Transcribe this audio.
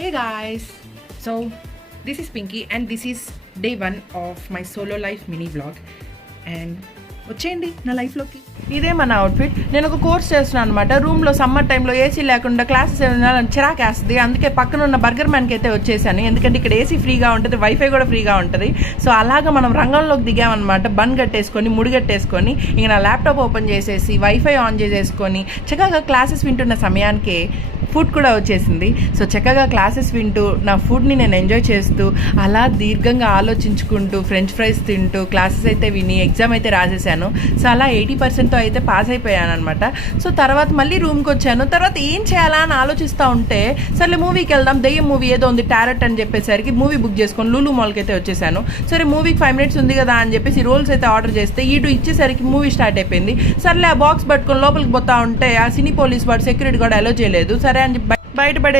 Hey guys, so this is Pinky and this is day 1 of my solo life mini vlog and వచ్చేయండి నా లైఫ్లోకి. ఇదే మన outfit. నేను ఒక కోర్స్ చేస్తున్నాను అనమాట. రూమ్లో సమ్మర్ టైంలో ఏసీ లేకుండా క్లాసెస్ ఏమైనా చిరాకేస్తుంది. అందుకే పక్కన ఉన్న బర్గర్ మ్యాన్కి అయితే వచ్చేసాను. ఎందుకంటే ఇక్కడ ఏసీ ఫ్రీగా ఉంటుంది, వైఫై కూడా ఫ్రీగా ఉంటుంది. సో అలాగా మనం రంగంలోకి దిగామన్నమాట. బన్ కట్టేసుకొని ముడిగట్టేసుకొని ఇంక నా ల్యాప్టాప్ ఓపెన్ చేసేసి వైఫై ఆన్ చేసేసుకొని చక్కగా క్లాసెస్ వింటున్న సమయానికే ఫుడ్ కూడా వచ్చేసింది. సో చక్కగా క్లాసెస్ వింటూ నా ఫుడ్ని నేను ఎంజాయ్ చేస్తూ అలా దీర్ఘంగా ఆలోచించుకుంటూ ఫ్రెంచ్ ఫ్రైస్ తింటూ క్లాసెస్ అయితే విని ఎగ్జామ్ అయితే రాసేసాను. సో అలా 80%తో అయితే పాస్ అయిపోయాను అనమాట. సో తర్వాత మళ్ళీ రూమ్కి వచ్చాను. తర్వాత ఏం చేయాలా అని ఆలోచిస్తూ ఉంటే సరే మూవీకి వెళ్దాం, దెయ్యం మూవీ ఏదో ఉంది టారెట్ అని చెప్పేసరికి మూవీ బుక్ చేసుకొని లూలు మాల్కి అయితే వచ్చేసాను. సరే మూవీకి 5 minutes ఉంది కదా అని చెప్పేసి రోల్స్ అయితే ఆర్డర్ చేస్తే ఇటు ఇచ్చేసరికి మూవీ స్టార్ట్ అయిపోయింది. సర్లే ఆ బాక్స్ పట్టుకొని లోపలికి పోతా ఉంటే ఆ సినీ పోలీస్ వాడు సెక్యూరిటీ కూడా అలో చేయలేదు. సరే అని బయటపడే